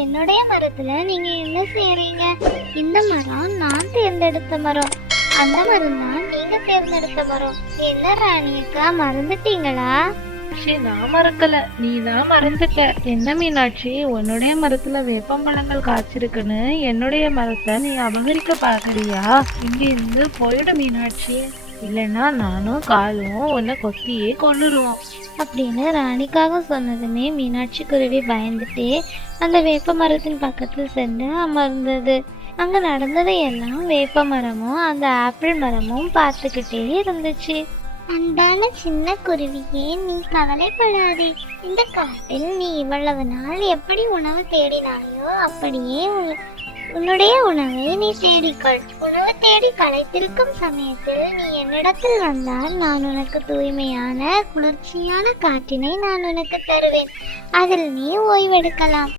என்னுடைய மரத்துல நீங்க என்ன செய்றீங்க? இந்த மரம் நான் தேர்ந்தெடுத்த மரம். அந்த மரம் தான் நீங்க தேர்ந்தெடுத்த மரம். என்ன ராணி அக்கா, மறந்துட்டீங்களா? மீனாட்சி, நான் மறக்கல, நீதான் மறந்துட்ட. என்ன மீனாட்சி, உன்னுடைய மரத்துல வேப்பம்பழங்கள் காய்ச்சிருக்குன்னு என்னுடைய மரத்தை நீ அபகரிக்க பாக்குறியா? இங்க இருந்து போயிடு மீனாட்சி, இல்லைன்னா நானும் காலும் உன்னை கொத்தியே கொன்னுருவோம். அப்படின்னு ராணிக்காக சொன்னதுமே மீனாட்சி குருவி பயந்துட்டே அந்த வேப்ப மரத்தின் பக்கத்தில் சென்று அமர்ந்தது. அங்க நடந்ததை எல்லாம் வேப்ப மரமும் அந்த ஆப்பிள் மரமும் பார்த்துக்கிட்டே இருந்துச்சு. அன்பான சின்ன குருவியே, நீ கவலைப்படாதே. இந்த காட்டில் நீ இவ்வளவு நாள் எப்படி உணவு தேடினாயோ அப்படியே உன்னுடைய உணவை நீ தேடிக்கொள். உணவு தேடி களைத்திருக்கும் சமயத்தில் நீ என்னிடத்தில் வந்தால் நான் உனக்கு தூய்மையான குளிர்ச்சியான காற்றினை நான் உனக்கு தருவேன். அதில் நீ ஓய்வெடுக்கலாம்.